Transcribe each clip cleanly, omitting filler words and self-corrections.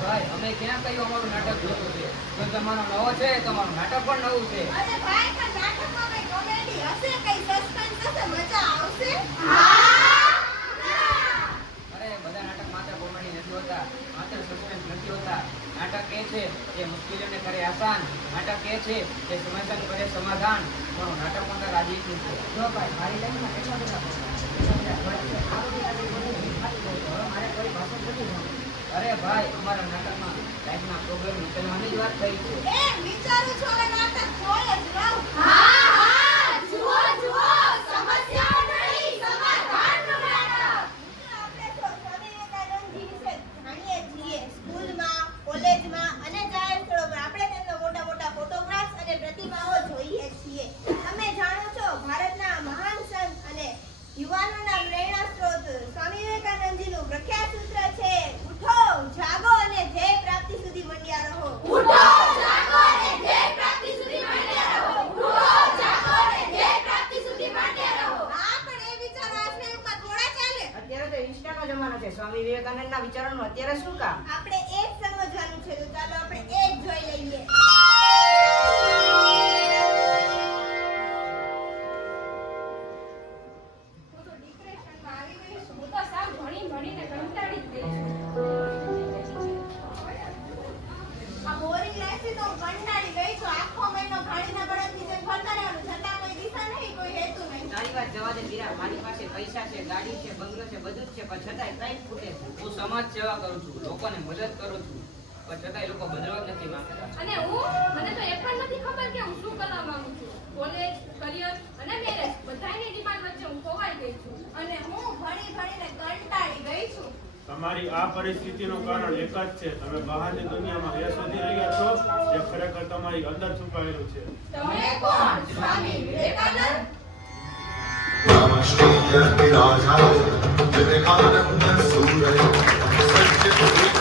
ભાઈ અમે ક્યાં કહ્યું અમારું નાટક જોતું છે? જો તમારો નવો છે તમારું નાટક પણ નવું છે. અરે ભાઈ પણ નાટકમાં કઈ કોમેડી હશે, કઈ સસ્પેન્સ હશે, મજા આવશે. અરે બધા નાટક માત્ર કોમેડી નથી હોતા, માત્ર સસ્પેન્સ નથી હોતા. નાટક એ છે જે મુશ્કેલીઓને કરે આસાન, નાટક એ છે જે સમસ્યાનું કરે સમાધાન. મારું નાટક પણ રાજી છું છે. જો ભાઈ મારી લાઈનમાં કેટલા બધા મારે કોઈ ભાષણ નથી ભણવું. અરે ભાઈ અમારા નાટકમાં લાઈફના પ્રોબ્લેમ ઉકેલવાની જ વાત થઈ છે. એ વિચારું છું હવે નાટક જોઈ જ લઉં. જુઓ સમસ્યાઓ નહીં, સમાધાનનું નાટક. આપણે તો સ્વામી વિવેકાનંદજી વિશે જાણીએ છીએ. સ્કૂલમાં, કોલેજમાં અને જાહેર સ્થળો પર આપણે તેમના મોટા મોટા ફોટોગ્રાફ્સ અને પ્રતિમાઓ જોઈએ છીએ. તમે જાણો છો ભારતના મહાન સંત અને યુવાનોના પ્રેરણા સ્ત્રોત સ્વામી વિવેકાનંદજીનું પ્રખ્યાત સૂત્ર છે, ઉઠો જાગો અને ધ્યેય પ્રાપ્તિ સુધી મંડ્યા રહો. ઉઠો જાગો અને ધ્યેય પ્રાપ્તિ સુધી મંડ્યા રહો. ઉઠો જાગો અને ધ્યેય પ્રાપ્તિ સુધી મંડ્યા રહો. હા પણ એ વિચારો આજના યુગમાં થોડા ચાલે. અત્યારે તો ઇન્સ્ટાનો જમાનો છે. સ્વામી વિવેકાનંદના વિચારોનું અત્યારે શું કામ? આપણે એ જ સમજવાનું છે, તો ચાલો આપણે એ જ જોઈ લઈએ. હું તો ડિપ્રેશનમાં આવી ગઈ છું. હું તો સાવ ભણીને કંટાળી જ ગઈ છું. આ બોરિંગ લાઈફથી તો હું કંટાળી ગઈ છું. આખો મહિનો ઘાણીના બળદની જેમ ફરતા રહેવાનું, છતાં કોઈ દિશા નહીં, કોઈ હેતુ નહીં. તારી વાત જવા દે વીરા. મારી પાસે પૈસા છે, ગાડી છે, બંગલો છે, બધું જ છે, પણ છતાંય કંઈ ખૂટે છે. હું સમાજ સેવા કરું છું, લોકોને મદદ કરું છું, પણ છતાંય લોકો બદલવા જ નથી માંગતા. અને મને તો એ પણ નથી ખબર કે હું શું કરવા માંગુ છું. કોલેજ, કરિયર અને મેરેજ બધાયની ડિમાન્ડ વચ્ચે હું ખોવાઈ ગઈ છું. અને હું ભણીને કંટાળી ગઈ છું. તમારી આ પરિસ્થિતિનું કારણ એક જ છે. તમે બહારની દુનિયામાં એ શોધી રહ્યા છો જે ખરેખર તમારી અંદર છુપાયેલું છે. તમે કોણ? સ્વામી વિવેકાનંદ? राष्ट्रीय विराजाय विवेकानंद सूरय सच्चित रूप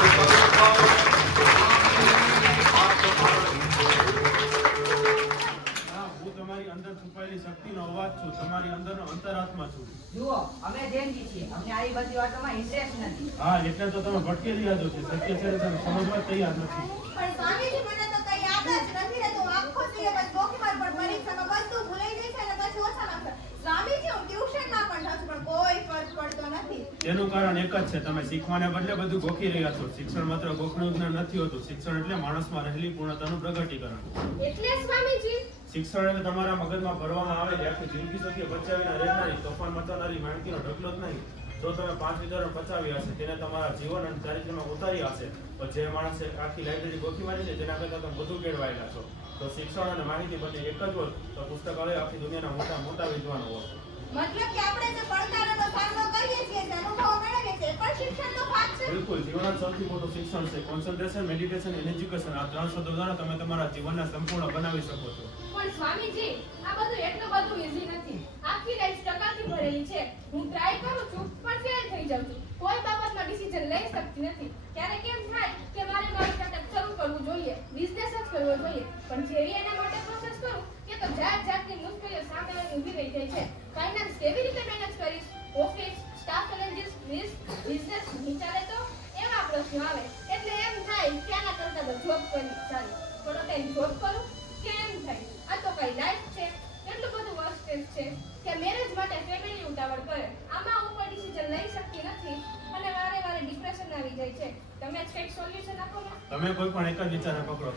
હું તમારી અંદર છુપાયેલી શક્તિનો અવાજ છું. તમારી અંદરનો અંતરાત્મા છું. જુઓ, અમે જેનજી છીએ. અમને આવી બધી વાતોમાં ઇન્ટરેસ્ટ નથી. હા, એટલે તો તમે ભટકી રહ્યા છો. સત્ય છે તમે સમજવા તૈયાર નથી. પણ સ્વામીજી મને તો કઈ યાદ જ નથી રહેતું. આખો સિલેબસ ગોખીમાં પણ પરીક્ષામાં બધું ભૂલાઈ જાય છે અને પછી ઓછા માર્ક્સ. સ્વામીજી હું ટ્યુશનમાં પણ જાઉં છું પણ કોઈ ફરક પડતો નથી. તેનું કારણ એક જ છે. તમે શીખવાને બદલે બધું ગોખી રહ્યા છો. શિક્ષણ માત્ર ગોખવાનું જ્ઞાન નથી હોતું. શિક્ષણ એટલે માણસમાં રહેલી પૂર્ણતાનું પ્રગટીકરણ. એટલે સ્વામીજી શિક્ષણ એટલે તમારા મગજમાં ભરવામાં આવેલી આખી જિંદગી સુધી બચાવીને રહેનારી તોફાન મચાવનારી માહિતીનો ઢગલો જ નહીં. જો તમે 5 વિચારો પચાવી હશે, તેને તમારા જીવન અને ચારિત્ર્યમાં ઉતારી હશે, તો જે માણસે આખી લાઇબ્રેરી ગોખી મારી છે તેના કરતાં તમે વધુ કેળવાયેલા છો. તો શિક્ષણ અને માહિતી બંને એક જ હોત તો પુસ્તકાલય આખી દુનિયાના મોટા વિદ્વાનો હોત. મતલબ કે આપણે જે પડકારોનો સામનો કરીએ છીએ, જે અનુભવો મેળવીએ છીએ, એ પણ શિક્ષણ તો ભાગ છે. બિલકુલ, જીવનનું સૌથી મોટું શિક્ષણ છે. કોન્સન્ટ્રેશન, મેડિટેશન અને એજ્યુકેશન, આ 3 શબ્દો દ્વારા તમે તમારા જીવનને સંપૂર્ણ બનાવી શકો છો. પણ સ્વામીજી આ બધું એટલું બધું ઈઝી નથી. આખી લાઈફ ટકાથી ભરેલી છે. હું ટ્રાય કરું છું પણ ફેલ થઈ જાઉં છું. કોઈ બાબતમાં ડિસિઝન લઈ શકતી નથી. ક્યારેક એમ થાય કે મારે મારું નાટક શરૂ કરવું જોઈએ, બિઝનેસ જ કરવો જોઈએ, પણ જેવી એના માટે પ્રોસેસ કરું કે તો જાતની મુશ્કેલીઓ સામે ઊભી રહી જાય છે. ફાઇનાન્સ કેવી રીતે મેનેજ કરીશ, office, staff challenges, risk, business નહીં ચાલે તો એવા પ્રશ્નો આવે. એટલે એમ થાય કે આના કરતાં તો જોબ કરવી સારી. થોડો ટાઈમ જોબ કરું કે એમ થાય આ તો કઈ લાઈફ છે. એટલું બધું વર્સ્ટેજ છે કે મેરેજ માટે ફેમિલી ઉતાવળ કરે. આમાં હું કોઈ ડિસિઝન લઈ શકતી નથી અને વારે ડિપ્રેશન આવી જાય છે. તમે જ કંઈક સોલ્યુશન આપો ને. તમે કોઈ પણ એક જ વિચારને પકડો,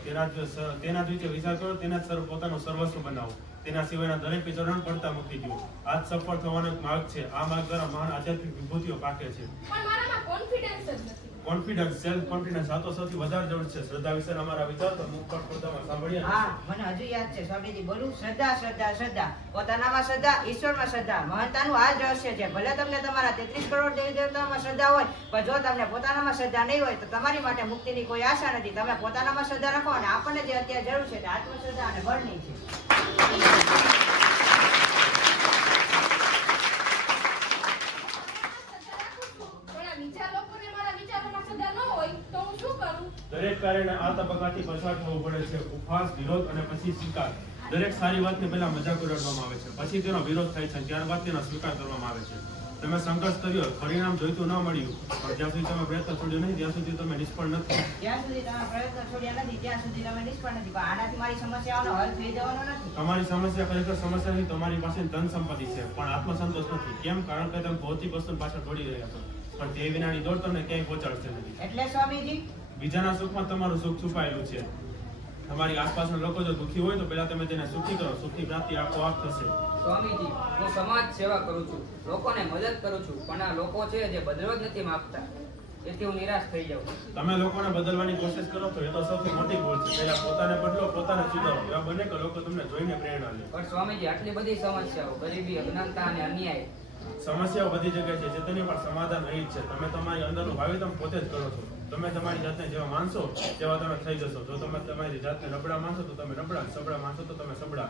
તેના જ રીતે વિચાર કરો, તેના જ પોતાનું સર્વસ્વ બનાવો. તેના સિવાયના દરેક વિચારોને પડતા મૂકી દો. આ જ સફળ થવાનો એક માર્ગ છે. આ માર્ગ દ્વારા મહાન આધ્યાત્મિક વિભૂતિઓ પાકે છે. પણ મારામાં કોન્ફિડન્સ જ નથી. કોન્ફિડન્સ, સેલ્ફ કોન્ફિડન્સ આ તો સૌથી વધારે જરૂર છે. શ્રદ્ધા વિશે અમારા વિચાર તો મુખ પર સ્પર્ધામાં સાંભળ્યા. હા, મને હજુ યાદ છે. સ્વામીજી બોલું, શ્રદ્ધા શ્રદ્ધા શ્રદ્ધા. પોતાનામાં શ્રદ્ધા, ઈશ્વરમાં શ્રદ્ધા. મહત્તાનું આ જ રહસ્ય છે. ભલે તમને તમારા 33 કરોડ દેવી દેવતાઓમાં શ્રદ્ધા હોય, પણ જો તમને પોતાનામાં શ્રદ્ધા નહીં હોય તો તમારી માટે મુક્તિની કોઈ આશા નથી. તમે પોતાનામાં શ્રદ્ધા રાખો અને આપણને જે અત્યારે જરૂર છે તે આત્મશ્રદ્ધા અને બળની છે. દરેક કાર્યને આ તબક્કાથી પસાર થવું પડે છે. ઉપહાસ, વિરોધ અને પછી સ્વીકાર. દરેક સારી વાતને પહેલા મજાક ઉડાડવામાં આવે છે, પછી તેનો વિરોધ થાય છે, ત્યારબાદ તેનો સ્વીકાર કરવામાં આવે છે. તમે સંઘર્ષ કર્યો, પરિણામ જોઈતું ન મળ્યું, પણ જ્યાં સુધી તમે પ્રયત્ન છોડ્યો નહીં ત્યાં સુધી તમે નિષ્ફળ નથી. જ્યાં સુધી તમે પ્રયત્ન છોડ્યા નથી ત્યાં સુધી તમે નિષ્ફળ નથી. પણ આનાથી મારી સમસ્યાઓનો હલ થઈ જવાનો નથી. તમારી સમસ્યા ખરેખર સમસ્યા નહીં, તમારી પાસે ધન સંપત્તિ છે પણ આત્મસંતોષ નથી. કેમ? કારણ કે તમે ભૌતિક વસ્તુ પાછળ દોડી રહ્યા છો, પણ તે વિનાની દોડ તમને ક્યાંય પહોંચાડશે નહીં. એટલે સ્વામીજી બીજાના સુખમાં તમારું સુખ છુપાયેલું છે. તમારી આસપાસના લોકો જો દુઃખી હોય તો પહેલા તમે તેને સુખી કરો, સુખની પ્રાપ્તિ આપોઆપ થશે. સ્વામીજી, હું સમાજ સેવા કરું છું, લોકોને મદદ કરું છું, પણ આ લોકો છે જે બદલવા જ નથી માંગતા, એથી હું નિરાશ થઈ જાઉં છું. તમે લોકોને બદલવાની કોશિશ કરો છો એ તો સૌથી મોટી ભૂલ છે. પહેલા પોતાને બદલો, પોતાને સુધારો. એવા બને કે લોકો તમને જોઈને પ્રેરણા લે. પણ સ્વામીજી, આટલી બધી સમસ્યાઓ, ગરીબી, અજ્ઞાનતા અને અન્યાય, સમસ્યાઓ બધી જગ્યાએ છે, તેની પણ સમાધાન રહી જ છે. તમે તમારી અંદરનું ભાવિ તમે પોતે જ કરો છો. તમે તમારી જાતને જેવા માનશો તેવા તમે થઈ જશો. જો તમે તમારી જાતને નબળા માનશો તો તમે નબળા, સબળા માનશો તો તમે સબળા.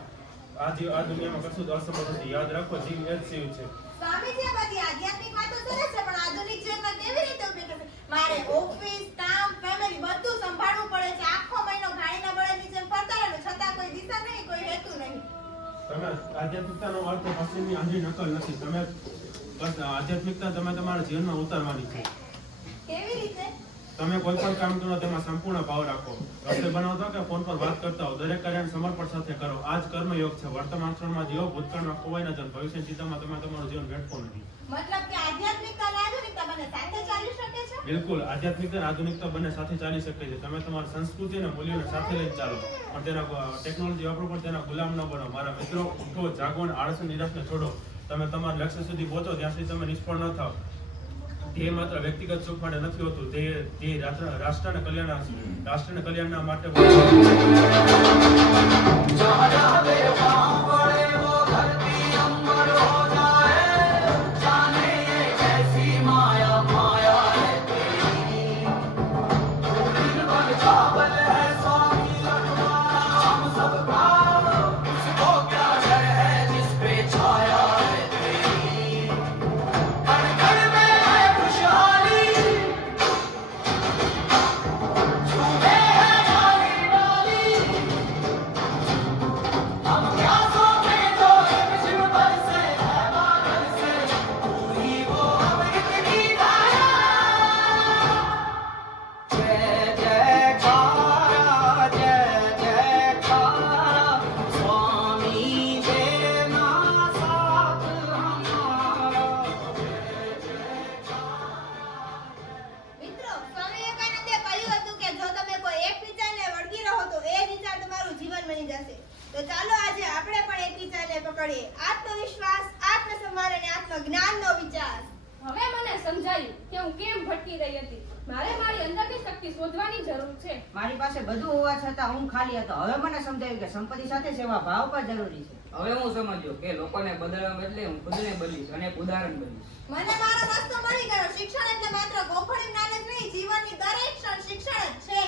આ દુનિયામાં કશું જ અસંભવ નથી. યાદ રાખો, જીવ એ જ શિવ છે. સ્વામીજી, આ બધી આધ્યાત્મિક વાતો સરસ છે, પણ આધુનિક જીવનમાં કેવી રીતે ઉપયોગ થશે? મારે ઓફિસ, કામ, ફેમિલી બધું સંભાળવું પડે છે. આખો મહિનો ગાડીના બળદની જેમ ફરતા રહેવું, છતાં કોઈ દિશા નહીં, કોઈ હેતુ નહીં. તમે આધ્યાત્મિકતાનો અર્થ પશ્ચિમની આંધી નકલ નથી. તમે બસ આધ્યાત્મિકતા તમે તમારા જીવનમાં ઉતારવાની છે. કેવી રીતે? તમે કોઈ પણ કામ કરો તેમાં સંપૂર્ણ ભાવ રાખો. રસોઈ બનાવતા કે ફોન પર વાત કરતા હો, દરેક કાર્યને સમર્પણ સાથે કરો. આ જ કર્મયોગ છે. વર્તમાન ક્ષણમાં જીવો, ભૂતકાળમાં ખોવાઈ ન જાઓ, ભવિષ્યની ચિંતામાં તમે તમારું જીવન વેઠવો નથી. મતલબ કે આધ્યાત્મિકતા અને આધુનિકતા બંને સાથે ચાલી શકે છે? બિલકુલ, આધ્યાત્મિકતા અને આધુનિકતા બંને સાથે ચાલી શકે છે. તમે તમારી સંસ્કૃતિ અને મૂલ્યોને સાથે લઈને ચાલો, પણ તેના ટેકનોલોજી વાપરો, પણ તેના ગુલામ ન બનો. મારા મિત્રો, ઉઠો, જાગો અને આળસ અને નિરાશને છોડો. તમે તમારા લક્ષ્ય સુધી પહોંચો ત્યાં સુધી તમે નિષ્ફળ ન થાવ. તે માત્ર વ્યક્તિગત સુખ માટે નથી હોતું, તે રાષ્ટ્રના કલ્યાણના માટે મિત્રો, સ્વામી વિવેકાનંદે કહ્યું હતું કે જો તમે કોઈ એક વિચારને વળગી રહો તો એ વિચાર તમારું જીવન બની જશે. તો ચાલો આજે આપણે પણ એક વિચારને પકડીએ. આત્મવિશ્વાસ, આત્મસન્માન અને આત્મજ્ઞાનનો વિચાર. હવે મને સમજાયું કે હું કેમ ભટકી રહી હતી. મારે મારી અંદરની શક્તિ શોધવાની જરૂર છે. મારી પાસે બધું હોવા છતાં હું ખાલી હતો. હવે મને સમજાયું કે સંપત્તિ સાથે સેવા ભાવ પણ જરૂરી છે. હવે હું સમજ્યો કે લોકોને બદલવા બદલે હું ખુદને બદલીશ અને એક ઉદાહરણ બનીશ. મને મારો રસ્તો મળી ગયો. શિક્ષણ એટલે માત્ર ગોખણનું જ્ઞાન જ નહીં, જીવનની દરેક ક્ષણ શિક્ષણ જ છે.